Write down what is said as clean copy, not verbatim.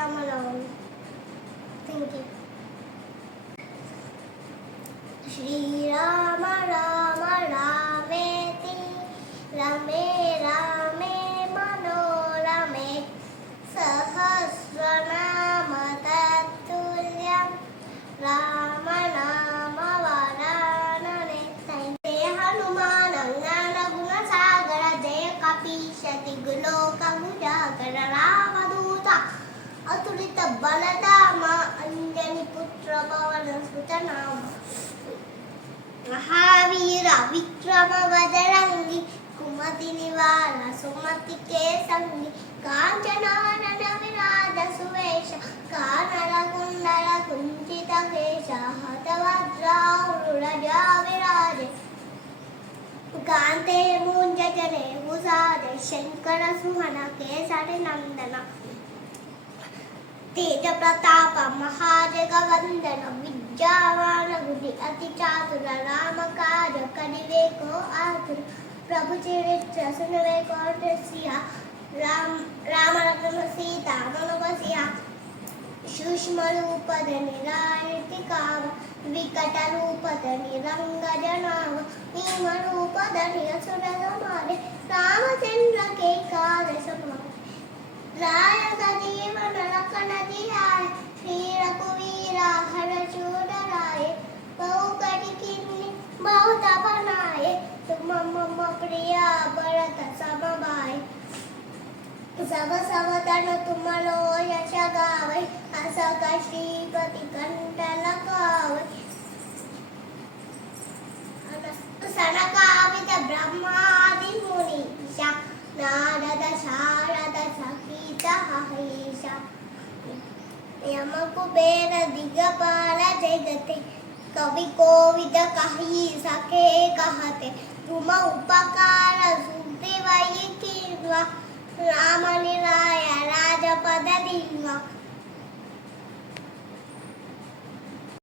Sri Rama Navami. Thank you. శ్రీరామ రామ రామేతి రమే రామే మనోరమే సహస్రనామ తత్తుల్యం రామనామ వరాననే. జయ హనుమానంగన గుణ సాగర జయ కపీశతి గులోక గుజాగర రామదూత అతులిత బలధామ అంజని పుత్ర పవన సుత నామ మహావీర విక్రమ బజరంగి కుమతి నివార సుమతి కేసంగి కాంచనానన విరాజ సువేష కానర కుండల కుంచిత కేశ హతవజ్రావృజా విరాజే కాంతే మూంజనే భూసాదే శంకర సుహన కేసరి నందన తేజ ప్రతాప మహాజగవందన విద్యావాన గుడి అతి చాతుర రామ కార్య కడివేకో ఆతుర ప్రభు చరిత్ర సునవే కోటసియ రామరత్న సీత మనవసియ సూక్ష్మ రూపద నిరాయతి కావ వికట రూపద నిరంగ జనావ భీమ రూపద నిరసుర సమారే రామచంద్ర కే కాద సమారే రాయక జీవన లఖన దియాయ శ్రీ రఘువీర హర చూడరాయ బహుకటి కిన్ని బహు తపనాయ तुम मम प्रिया भरत समभाय सब समतन तुम लो यश गावै असक श्रीपति कंठ लगावै सनकादित ब्रह्मादि मुनीशा नारद शारद सहित हरीशा यम कुबेर दिगपाल जगते कवि कोविद कही सके कहते तुम उपकार सुग्रीवै कीर्वा राम निराय राजपद दिन्वा